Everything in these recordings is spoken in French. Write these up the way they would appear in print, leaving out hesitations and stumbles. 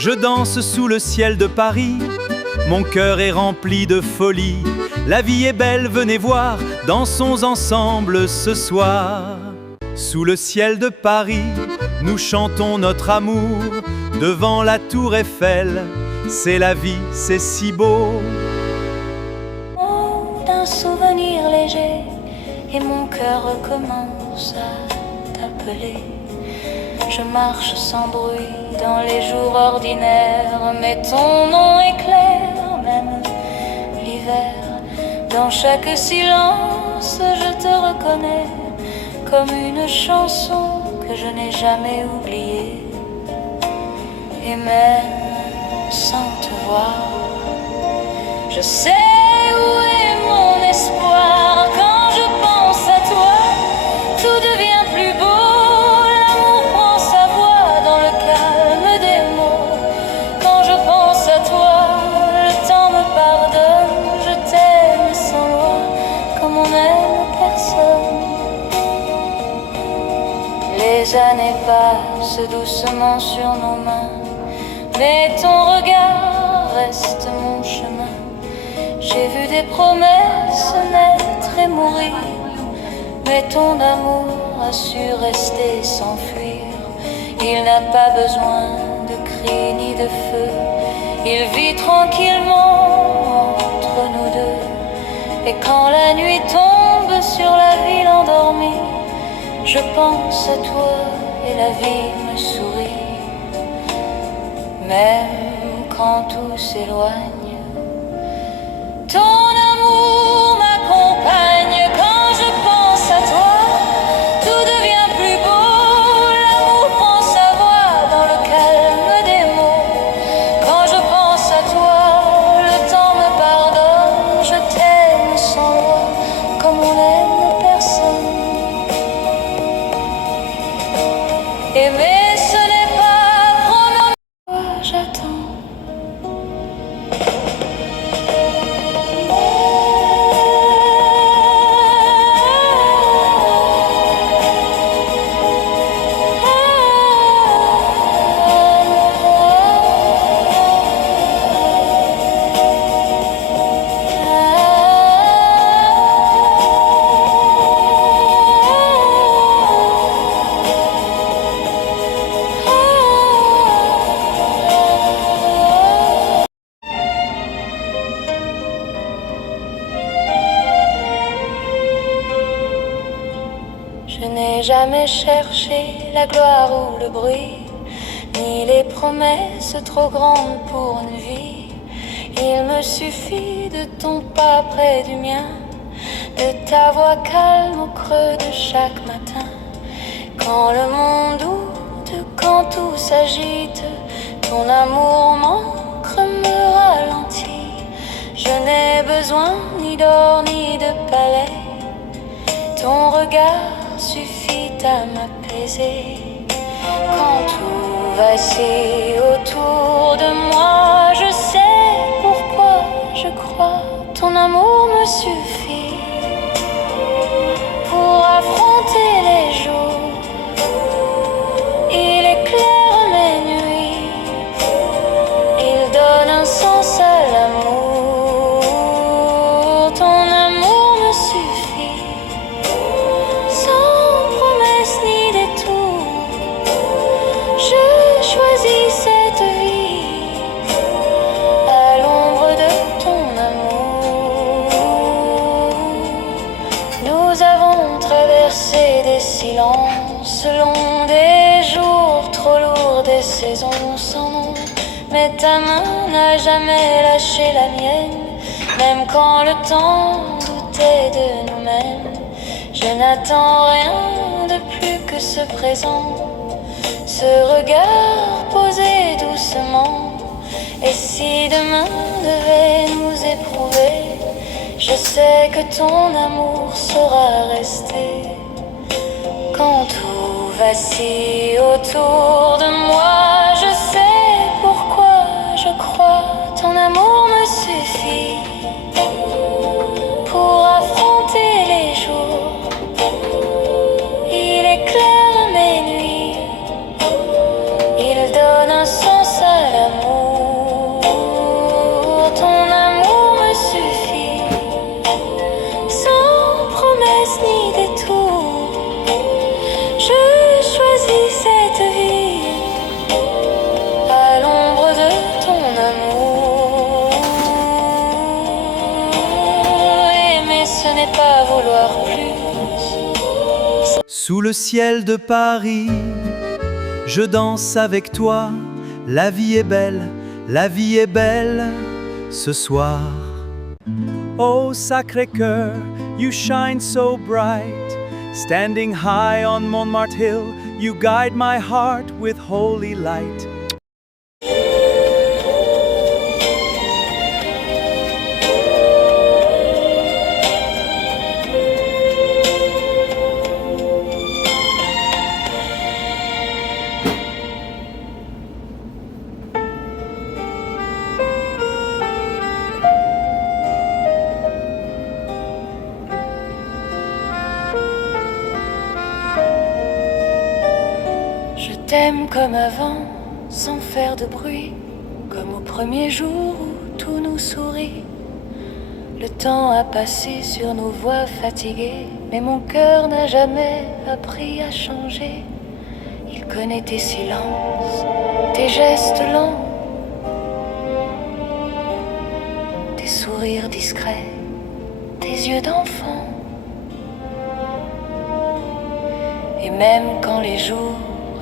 Je danse sous le ciel de Paris, mon cœur est rempli de folie. La vie est belle, venez voir, dansons ensemble ce soir. Sous le ciel de Paris, nous chantons notre amour. Devant la tour Eiffel, c'est la vie, c'est si beau. D'un souvenir léger, et mon cœur recommence à t'appeler. Je marche sans bruit dans les jours ordinaires, mais ton nom est clair, même l'hiver. Dans chaque silence, je te reconnais comme une chanson que je n'ai jamais oubliée. Et même sans te voir, je sais où est mon espoir. Quand je pense à toi, tout devient plus beau. L'amour prend sa voix dans le calme des mots. Quand je pense à toi, le temps me pardonne. Je t'aime sans loi, comme on aime personne. Les années passent doucement sur nos mains, mais ton regard reste mon chemin. J'ai vu des promesses naître et mourir, mais ton amour a su rester, s'enfuir. Il n'a pas besoin de cris ni de feu, il vit tranquillement entre nous deux. Et quand la nuit tombe sur la ville endormie, je pense à toi et la vie me sourit. Même quand tout s'éloigne, ton amour m'accompagne. Quand je pense à toi, tout devient plus beau. L'amour prend sa voix dans le calme des mots. Quand je pense à toi, le temps me pardonne. Je t'aime sans loi, comme on n'aime personne. Aimer, ce n'est pas pronommer. J'attends. Je n'ai jamais cherché la gloire ou le bruit, ni les promesses trop grandes pour une vie. Il me suffit de ton pas près du mien, de ta voix calme au creux de chaque matin. Quand le monde doute, quand tout s'agite, ton amour m'ancre, me ralentit. Je n'ai besoin ni d'or ni de palais, ton regard suffit à m'apaiser. Quand tout vacille autour de moi, je sais pourquoi je crois. Ton amour me suffit pour affronter les jours. Il éclaire mes nuits, il donne un sens à l'amour. Ton amour me suffit, choisis cette vie à l'ombre de ton amour. Nous avons traversé des silences longs, des jours trop lourds, des saisons sans nom. Mais ta main n'a jamais lâché la mienne, même quand le temps doutait de nous-mêmes. Je n'attends rien de plus que ce présent, ce regard posé doucement. Et si demain devait nous éprouver, je sais que ton amour saura rester. Quand tout vacille autour de moi, je sais pourquoi je crois. Ton amour me suffit pour affronter les jours. Il éclaire mes nuits, il donne un sens à l'amour. n'est pas vouloir plus. Sous le ciel de Paris, je danse avec toi. La vie est belle, la vie est belle ce soir. Oh Sacré-Cœur, you shine so bright. Standing high on Montmartre Hill, you guide my heart with holy light. Je t'aime comme avant, sans faire de bruit, comme au premier jour où tout nous sourit. Le temps a passé sur nos voix fatiguées, mais mon cœur n'a jamais appris à changer. Il connaît tes silences, tes gestes lents, tes sourires discrets, tes yeux d'enfant. Et même quand les jours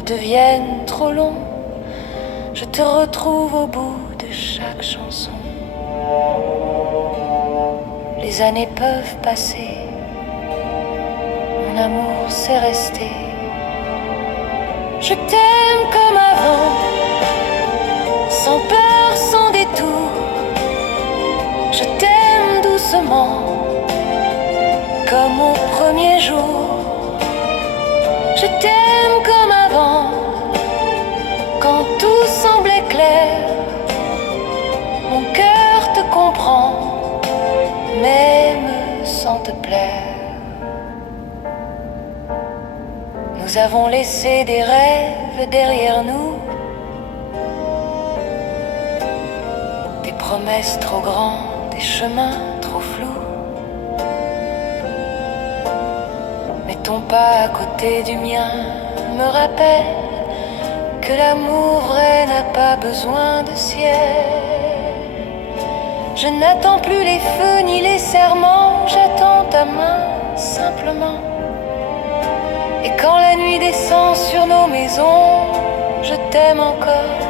deviennent trop longs, je te retrouve au bout de chaque chanson. Les années peuvent passer, mon amour c'est resté. Je t'aime comme avant, sans peur, sans détour. Je t'aime doucement, comme au premier jour. Je t'aime comme avant, quand tout semblait clair. Mon cœur te comprend, même sans te plaire. Nous avons laissé des rêves derrière nous, des promesses trop grandes, des chemins trop flous. Mais ton pas à côté du mien me rappelle que l'amour vrai n'a pas besoin de ciel. Je n'attends plus les feux ni les serments, j'attends ta main simplement. Et quand la nuit descend sur nos maisons, je t'aime encore,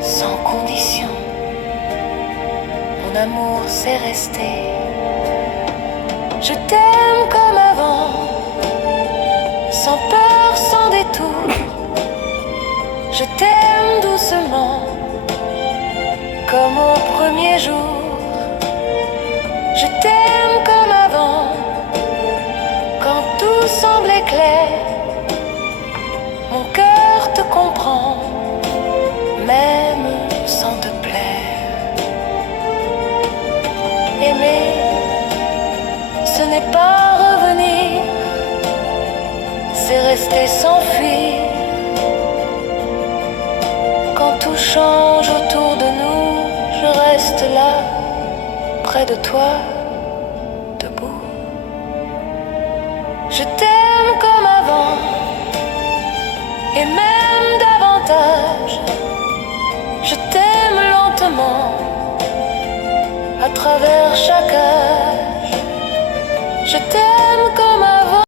sans condition. Mon amour c'est resté. Je t'aime comme avant, sans peur, sans détour. Je t'aime doucement, comme au premier jour. Je t'aime comme avant, quand tout semblait clair. Mon cœur te comprend, même sans te plaire. Aimer, ce n'est pas revenir, c'est rester s'enfuir. Quand tout change autour de nous, je reste là, près de toi, debout. Je t'aime comme avant, et même davantage. Je t'aime lentement, à travers chaque âge.